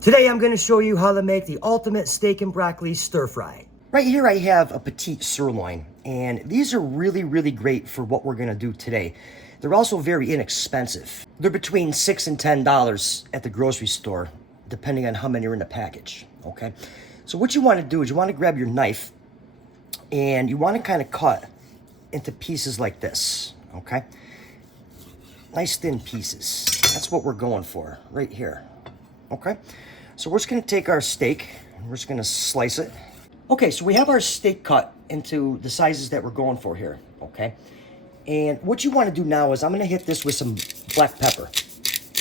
Today I'm going to show you how to make the ultimate steak and broccoli stir fry. Right here I have a petite sirloin, and these are really great for what we're going to do today. They're also very inexpensive. They're between $6 and $10 at the grocery store, depending on how many are in the package, okay? So what you want to do is you want to grab your knife and you want to kind of cut into pieces like this, okay? Nice thin pieces. That's what we're going for right here, okay? So we're just going to take our steak and we're just going to slice it. Okay, so we have our steak cut into the sizes that we're going for here, okay? And what you want to do now is I'm going to hit this with some black pepper,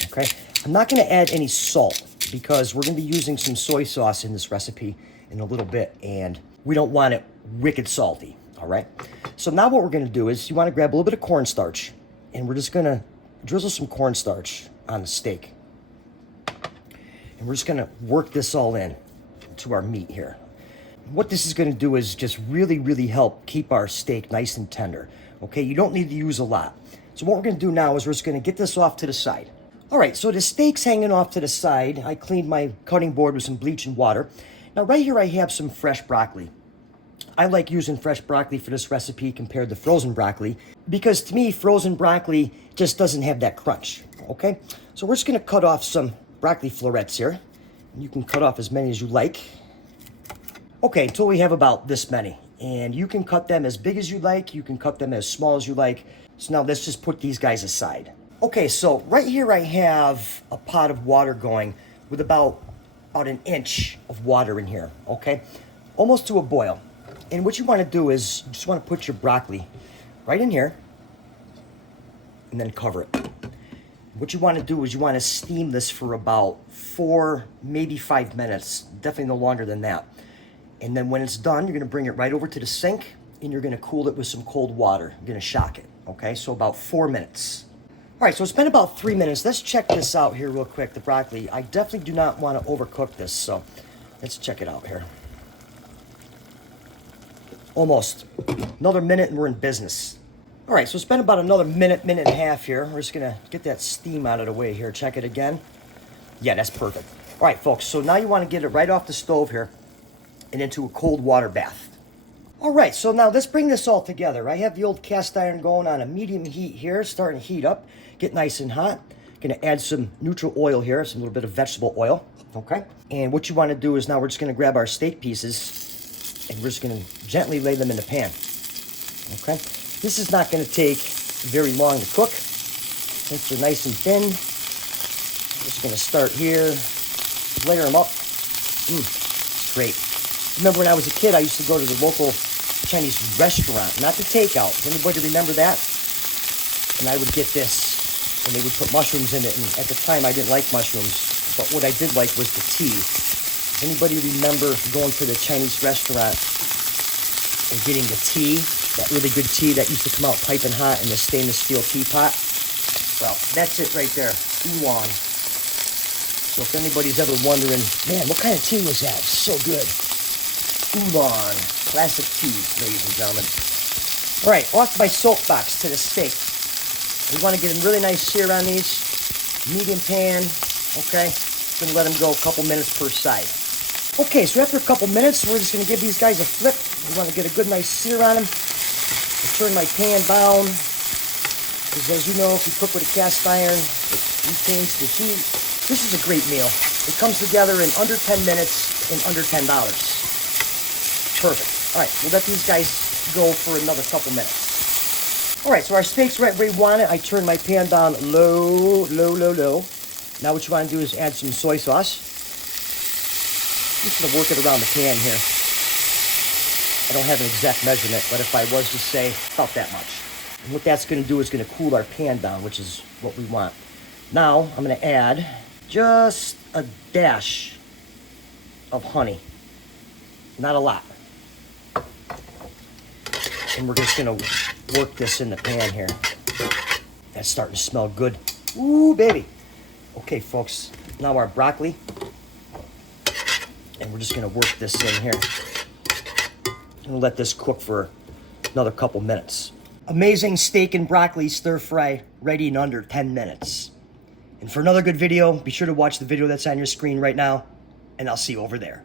okay? I'm not going to add any salt because we're going to be using some soy sauce in this recipe in a little bit, and we don't want it wicked salty, all right? So now what we're going to do is you want to grab a little bit of cornstarch, and we're just going to drizzle some cornstarch on the steak. And we're just going to work this all in to our meat here. What this is going to do is just really help keep our steak nice and tender. Okay, you don't need to use a lot. So what we're going to do now is we're just going to get this off to the side. All right, so the steak's hanging off to the side. I cleaned my cutting board with some bleach and water. Now right here I have some fresh broccoli. I like using fresh broccoli for this recipe compared to frozen broccoli because to me frozen broccoli just doesn't have that crunch. Okay, so we're just going to cut off some broccoli florets here. You can cut off as many as you like. Okay, until we have about this many. And you can cut them as big as you like. You can cut them as small as you like. So now let's just put these guys aside. Okay, so right here I have a pot of water going with about an inch of water in here, okay? Almost to a boil. And what you want to do is you just want to put your broccoli right in here and then cover it. What you want to do is you want to steam this for about 4, maybe 5 minutes, definitely no longer than that. And then when it's done, you're going to bring it right over to the sink and you're going to cool it with some cold water. You're going to shock it, okay? So about 4 minutes. All right, so it's been about 3 minutes. Let's check this out here real quick, the broccoli. I definitely do not want to overcook this, so let's check it out here. Almost. Another minute and we're in business. All right, so it's been about another minute and a half here. We're just going to get that steam out of the way here. Check it again. Yeah, that's perfect. All right, folks, so now you want to get it right off the stove here and into a cold water bath. All right, so now let's bring this all together. I have the old cast iron going on a medium heat here, starting to heat up, get nice and hot. Gonna add some neutral oil here, some little bit of vegetable oil, okay? And what you wanna do is now we're just gonna grab our steak pieces and we're just gonna gently lay them in the pan, okay? This is not gonna take very long to cook. Since they're nice and thin, I'm just gonna start here, layer them up. It's great. Remember when I was a kid, I used to go to the local Chinese restaurant, not the takeout. Does anybody remember that? And I would get this, and they would put mushrooms in it. And at the time, I didn't like mushrooms, but what I did like was the tea. Does anybody remember going to the Chinese restaurant and getting the tea, that really good tea that used to come out piping hot in the stainless steel teapot? Well, that's it right there, oolong. So if anybody's ever wondering, man, what kind of tea was that? It's so good. Oolong, classic tea, ladies and gentlemen. All right, off my soapbox to the steak. We want to get a really nice sear on these. Medium pan, okay? Gonna let them go a couple minutes per side. Okay, so after a couple minutes, we're just gonna give these guys a flip. We want to get a good nice sear on them. I turn my pan down, because as you know, if you cook with a cast iron, it retains the heat. This is a great meal. It comes together in under 10 minutes and under $10. Perfect. All right, we'll let these guys go for another couple minutes. All right, so our steak's right where we want it. I turn my pan down low. Now what you want to do is add some soy sauce. I'm just going to work it around the pan here. I don't have an exact measurement, but if I was to say about that much. And what that's going to do is going to cool our pan down, which is what we want. Now I'm going to add just a dash of honey. Not a lot. And we're just gonna work this in the pan here. That's starting to smell good. Ooh, baby. Okay, folks, now our broccoli. And we're just gonna work this in here. And let this cook for another couple minutes. Amazing steak and broccoli stir fry, ready in under 10 minutes. And for another good video, be sure to watch the video that's on your screen right now, and I'll see you over there.